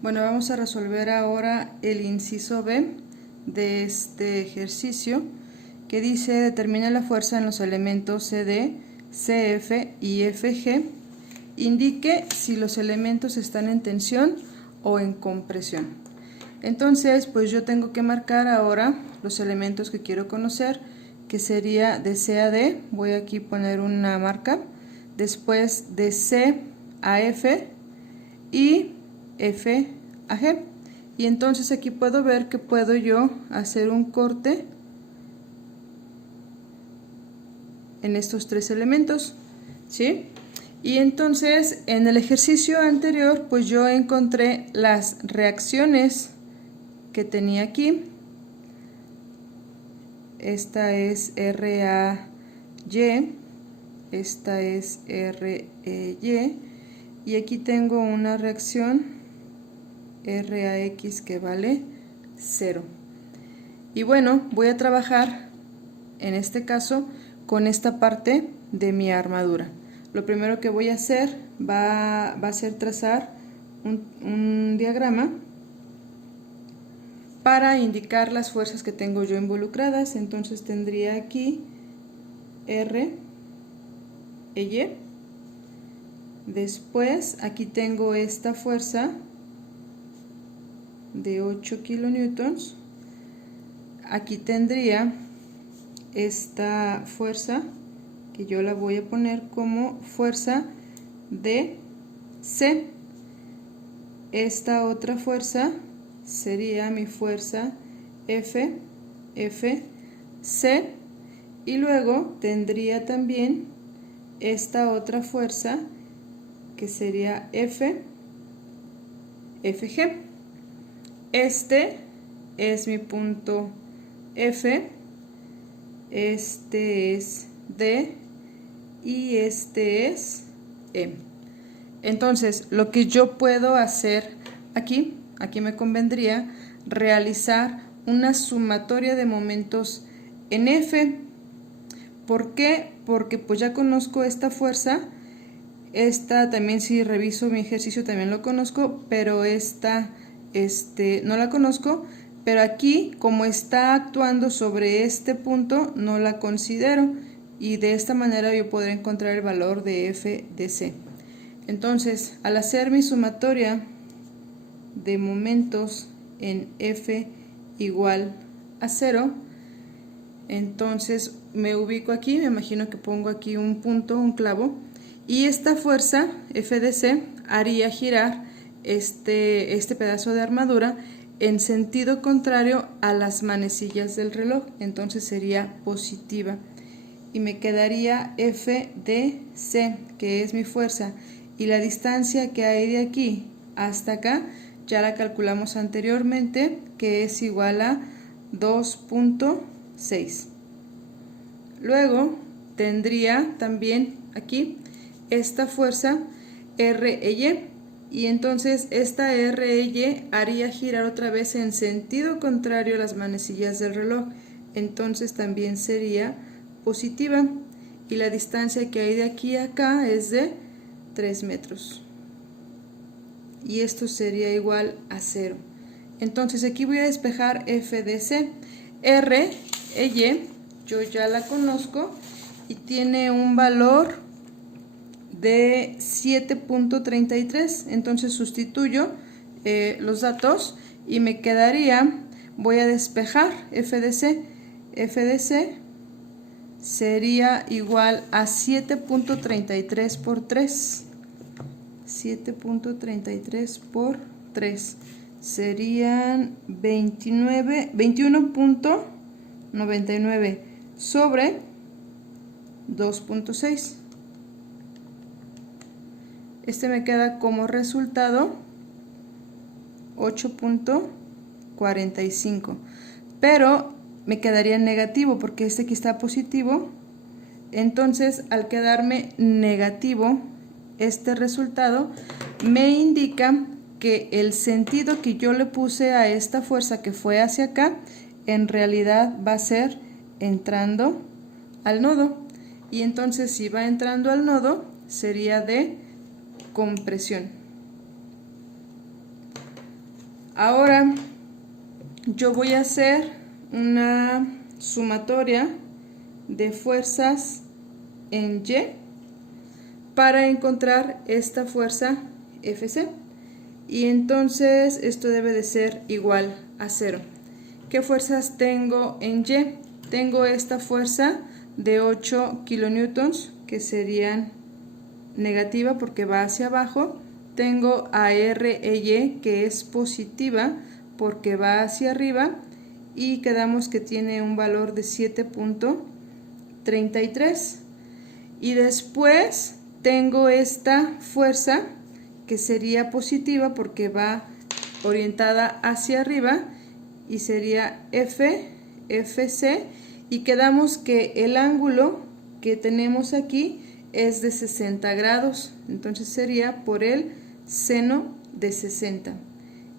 Bueno, vamos a resolver ahora el inciso B de este ejercicio que dice: determina la fuerza en los elementos CD, CF y FG. Indique si los elementos están en tensión o en compresión. Entonces, pues yo tengo que marcar ahora los elementos que quiero conocer, que sería de C a D. Voy aquí a poner una marca. Después de C a F y F a G. Y entonces aquí puedo ver que puedo yo hacer un corte en estos tres elementos, ¿sí? Y entonces en el ejercicio anterior pues yo encontré las reacciones que tenía aquí. Esta es RAY, esta es REY, y aquí tengo una reacción RAX que vale 0. Y bueno, voy a trabajar en este caso con esta parte de mi armadura. Lo primero que voy a hacer va a ser trazar un diagrama para indicar las fuerzas que tengo yo involucradas. Entonces tendría aquí R e Y. Después aquí tengo esta fuerza de 8 kilonewtons. Aquí tendría esta fuerza que yo la voy a poner como fuerza de C. Esta otra fuerza sería mi fuerza F, C, y luego tendría también esta otra fuerza que sería F, FG. Este es mi punto F, este es D y este es E. Entonces, lo que yo puedo hacer aquí me convendría realizar una sumatoria de momentos en F. ¿Por qué? Porque pues ya conozco esta fuerza. Esta también, si reviso mi ejercicio, también lo conozco, pero esta no la conozco. Pero aquí, como está actuando sobre este punto, no la considero, y de esta manera yo podré encontrar el valor de F de C. Entonces, al hacer mi sumatoria de momentos en F igual a 0, entonces me ubico aquí, me imagino que pongo aquí un punto, un clavo, y esta fuerza F de C haría girar este pedazo de armadura en sentido contrario a las manecillas del reloj. Entonces sería positiva y me quedaría F de C, que es mi fuerza, y la distancia que hay de aquí hasta acá ya la calculamos anteriormente, que es igual a 2.6. Luego tendría también aquí esta fuerza RY, y entonces esta RY haría girar otra vez en sentido contrario a las manecillas del reloj. Entonces también sería positiva, y la distancia que hay de aquí a acá es de 3 metros. Y esto sería igual a 0. Entonces aquí voy a despejar F de C. R e Y yo ya la conozco y tiene un valor de 7.33. Entonces sustituyo los datos y me quedaría, voy a despejar F de C. F de C sería igual a 7.33 por 3. 7.33 por 3 serían 21.99 sobre 2.6. Este me queda como resultado 8.45, pero me quedaría en negativo porque este aquí está positivo. Entonces, al quedarme negativo este resultado, me indica que el sentido que yo le puse a esta fuerza, que fue hacia acá, en realidad va a ser entrando al nodo. Y entonces, si va entrando al nodo, sería de compresión. Ahora yo voy a hacer una sumatoria de fuerzas en Y para encontrar esta fuerza Fc. Y entonces esto debe de ser igual a 0. ¿Qué fuerzas tengo en Y? Tengo esta fuerza de 8 kilonewtons, que serían negativa porque va hacia abajo. Tengo a REY, que es positiva porque va hacia arriba, y quedamos que tiene un valor de 7.33. Y después tengo esta fuerza que sería positiva porque va orientada hacia arriba y sería FC, y quedamos que el ángulo que tenemos aquí es de 60 grados, entonces sería por el seno de 60,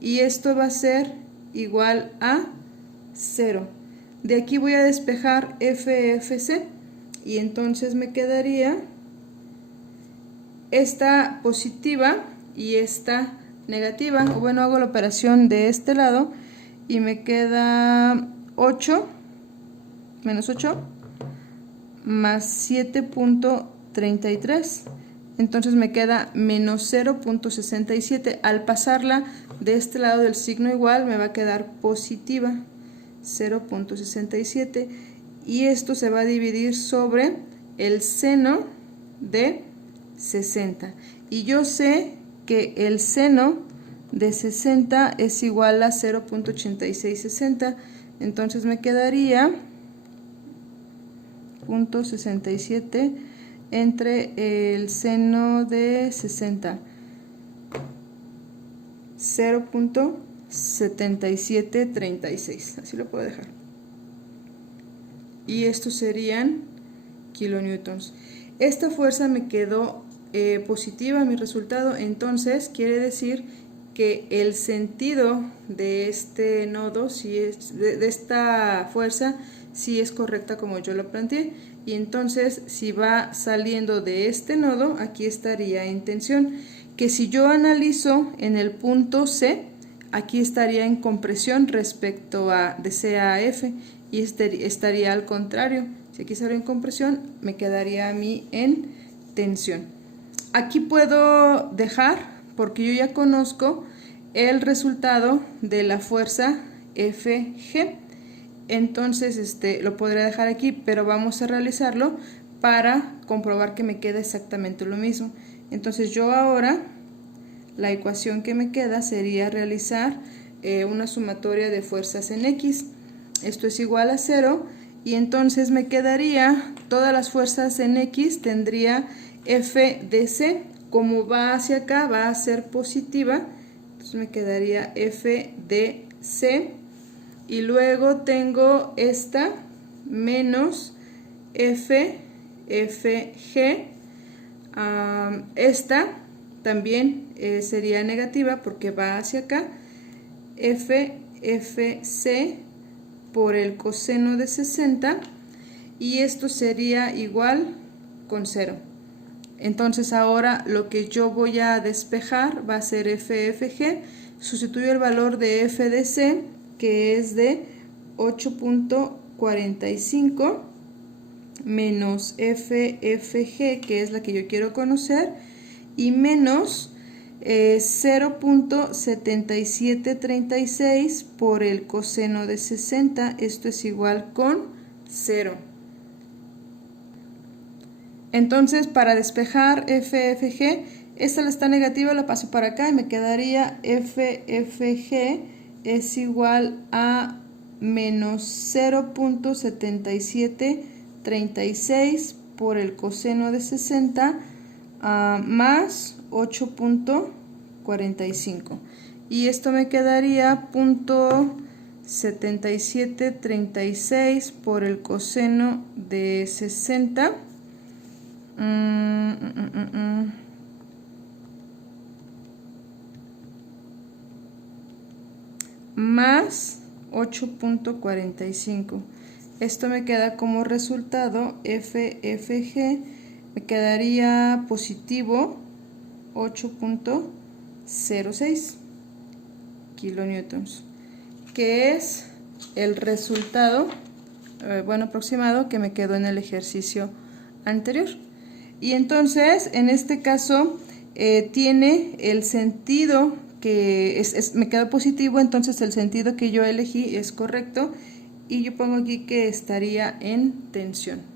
y esto va a ser igual a 0. De aquí voy a despejar FFC y entonces me quedaría esta positiva y esta negativa. Bueno, hago la operación de este lado y me queda 8 menos 8 más 7.33, entonces me queda menos 0.67. Al pasarla de este lado del signo igual me va a quedar positiva 0.67, y esto se va a dividir sobre el seno de 60, y yo sé que el seno de 60 es igual a 0.8660, entonces me quedaría 0.67 entre el seno de 60, 0.7736, así lo puedo dejar, y estos serían kilonewtons. Esta fuerza me quedó positiva, mi resultado, entonces quiere decir que el sentido de este nodo, si es de esta fuerza, si es correcta como yo lo planteé, y entonces si va saliendo de este nodo, aquí estaría en tensión, que si yo analizo en el punto C, aquí estaría en compresión respecto a de C a F, y estaría al contrario. Si aquí sale en compresión, me quedaría a mí en tensión. Aquí puedo dejar porque yo ya conozco el resultado de la fuerza FG. Entonces lo podré dejar aquí, pero vamos a realizarlo para comprobar que me queda exactamente lo mismo. Entonces yo ahora, la ecuación que me queda sería realizar una sumatoria de fuerzas en X. Esto es igual a 0, y entonces me quedaría todas las fuerzas en X, tendría F de C, como va hacia acá, va a ser positiva, entonces me quedaría F de C, y luego tengo esta menos F, FG, esta también sería negativa porque va hacia acá, F, FC por el coseno de 60, y esto sería igual con 0. Entonces ahora lo que yo voy a despejar va a ser FFG, sustituyo el valor de F de C, que es de 8.45, menos FFG, que es la que yo quiero conocer, y menos 0.7736 por el coseno de 60, esto es igual con 0. Entonces, para despejar FFG, esta está negativa, la paso para acá y me quedaría FFG es igual a menos 0.7736 por el coseno de 60 más 8.45, y esto me quedaría 0.7736 por el coseno de 60 más 8.45. Esto me queda como resultado FFG, me quedaría positivo 8.06. kilonewtons, que es el resultado, bueno, aproximado, que me quedó en el ejercicio anterior. Y entonces, en este caso, tiene el sentido que me quedó positivo, entonces el sentido que yo elegí es correcto, y yo pongo aquí que estaría en tensión.